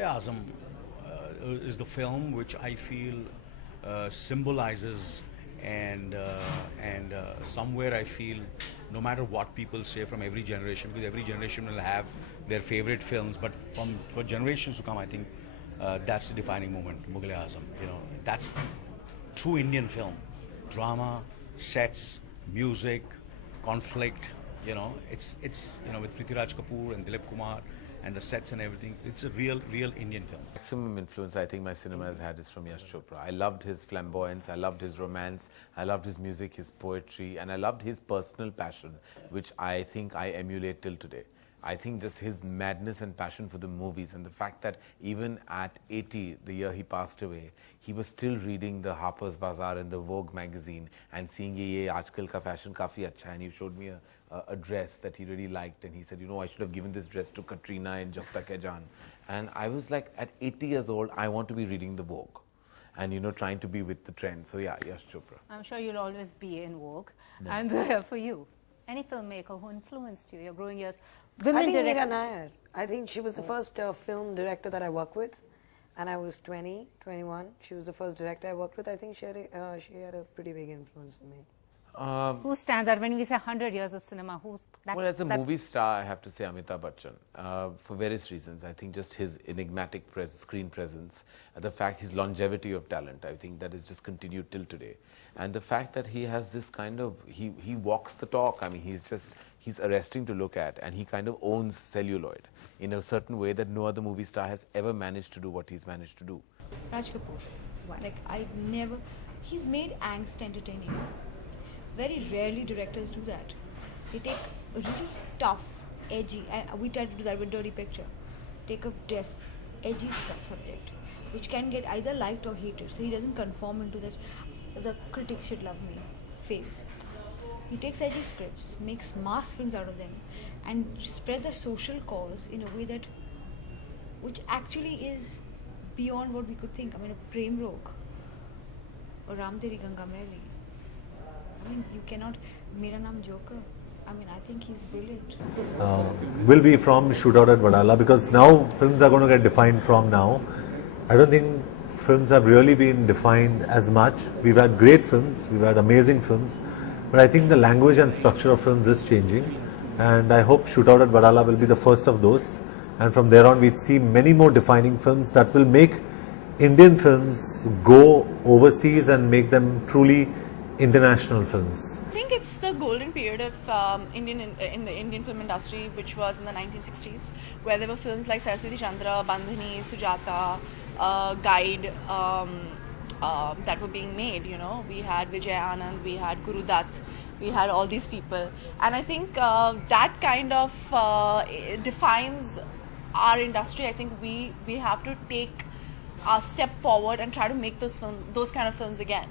Mughal-e-Azam is the film which I feel symbolizes and somewhere I feel no matter what people say from every generation, because every generation will have their favorite films, but for generations to come, I think that's the defining moment, Mughal-e-Azam. You know, that's true Indian film. Drama, sets, music, conflict. You know, it's you know, with Prithviraj Kapoor and Dilip Kumar and the sets and everything, it's a real Indian film. Maximum influence I think my cinema has had is from Yash Chopra. I loved his flamboyance, I loved his romance, I loved his music, his poetry, and I loved his personal passion, which I think I emulate till today. I think just his madness and passion for the movies, and the fact that even at 80, the year he passed away, he was still reading the Harper's Bazaar and the Vogue magazine and seeing ye aajkal ka fashion kafi acha hai, and he showed me a dress that he really liked, and he said, you know, I should have given this dress to Katrina in Jab Tak Hai Jaan. And I was like, at 80 years old, I want to be reading the Vogue and, you know, trying to be with the trend. So yeah, Yash Chopra. I'm sure you'll always be in Vogue. No. And for you, any filmmaker who influenced you, your growing years? I think Meera Nair. I think she was the first film director that I worked with, and I was 20, 21. She was the first director I worked with. I think she had a pretty big influence on me. Who stands out when we say 100 years of cinema? Well, as a movie star, I have to say Amitabh Bachchan, for various reasons. I think just his enigmatic screen presence, the fact his longevity of talent, I think that is just continued till today. And the fact that he has this kind of, he walks the talk. I mean, he's arresting to look at, and he kind of owns celluloid in a certain way that no other movie star has ever managed to do what he's managed to do. Raj Kapoor. Like, he's made angst entertaining. Very rarely directors do that. They take a really tough, edgy, and we try to do that with Dirty Picture. Take a edgy subject, which can get either liked or hated. So he doesn't conform into that the critics should love me phase. He takes edgy scripts, makes mass films out of them, and spreads a social cause in a way that, which actually is beyond what we could think. I mean, a Prem Rog or Ram Teri Ganga Maili. I mean, you cannot. Mera Naam Joker. I mean, I think he's brilliant. Will be from Shootout at Wadala, because now films are going to get defined from now. I don't think films have really been defined as much. We've had great films, we've had amazing films, but I think the language and structure of films is changing, and I hope Shootout at Wadala will be the first of those, and from there on we'd see many more defining films that will make Indian films go overseas and make them truly international films. I think it's the golden period of in the Indian film industry, which was in the 1960s, where there were films like Saraswati Chandra, Bandhani, Sujata, Guide that were being made. You know, we had Vijay Anand, we had Guru Dutt, we had all these people, and I think that kind of defines our industry. I think we have to take a step forward and try to make those kind of films again.